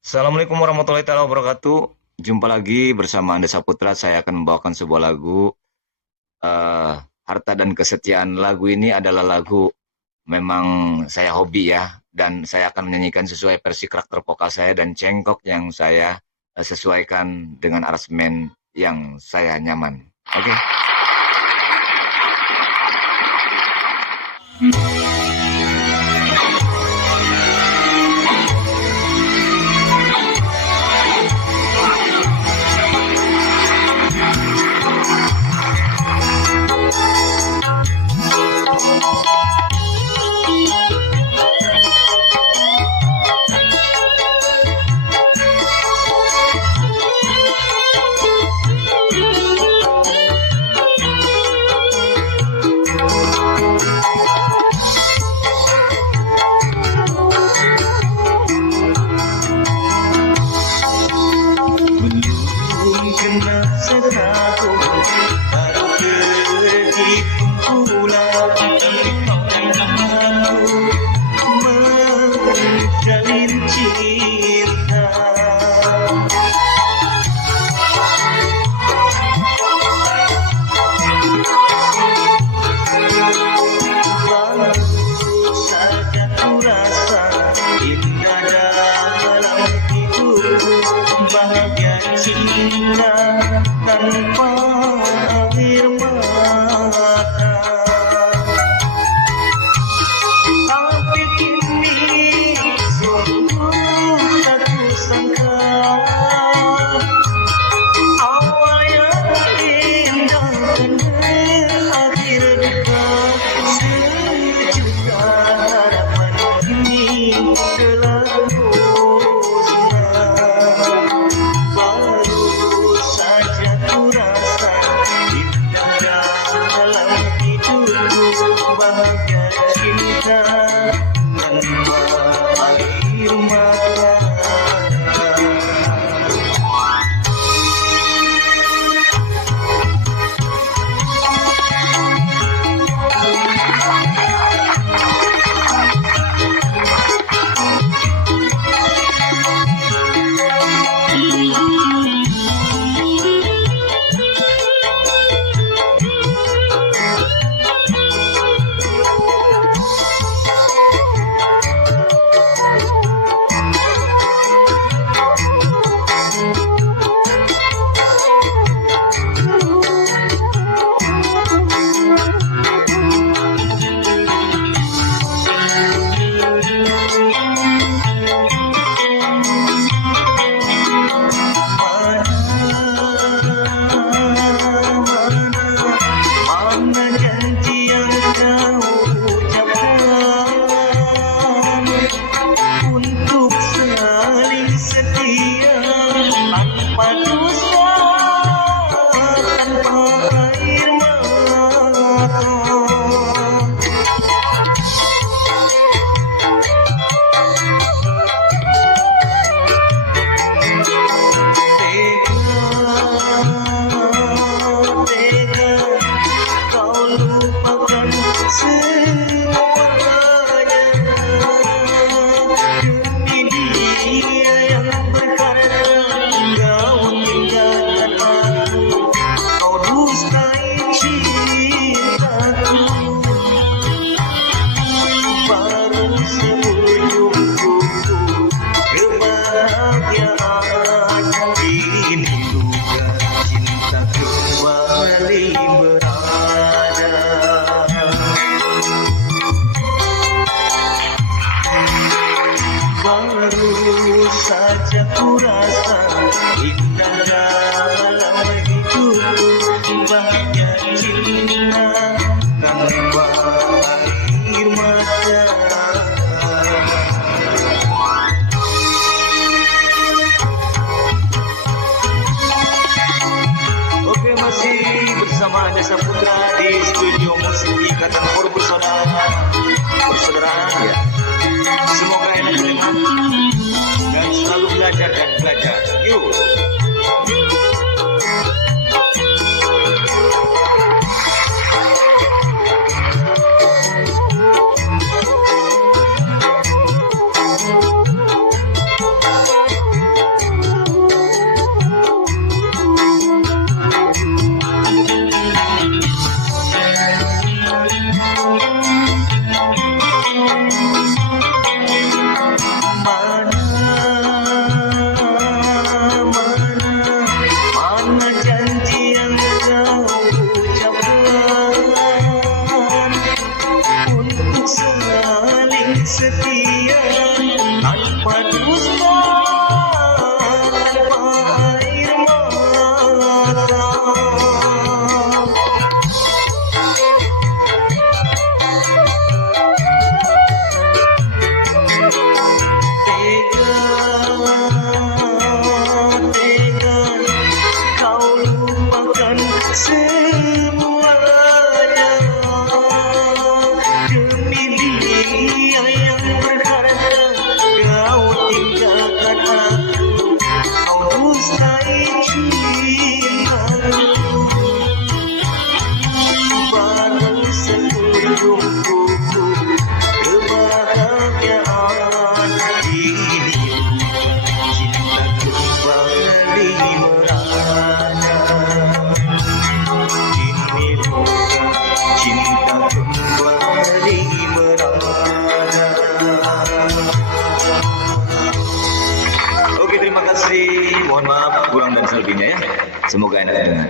Assalamualaikum warahmatullahi taala wabarakatuh. Jumpa lagi bersama Anda Saputra. Saya akan membawakan sebuah lagu Harta dan Kesetiaan. Lagu ini adalah lagu memang saya hobi ya, dan saya akan menyanyikan sesuai versi karakter vokal saya dan cengkok yang saya sesuaikan dengan aransemen yang saya nyaman. Oke. Belum kena setahun baru terhitung bulan aku menjalin cinta. Baru saja ku rasa indah dalam hidupku, bahagia cinta tanpa akhir mata. Tapi kini sungguh tak kusangka, awal yang indah dan berakhir duka. Sejuta harapan kini telah musnah. Baru saja ku rasa indah dalam hidupku, bahagia cinta tanpa air mata. kasih. Mohon maaf kurang dan selebihnya ya. Semoga enak didengar.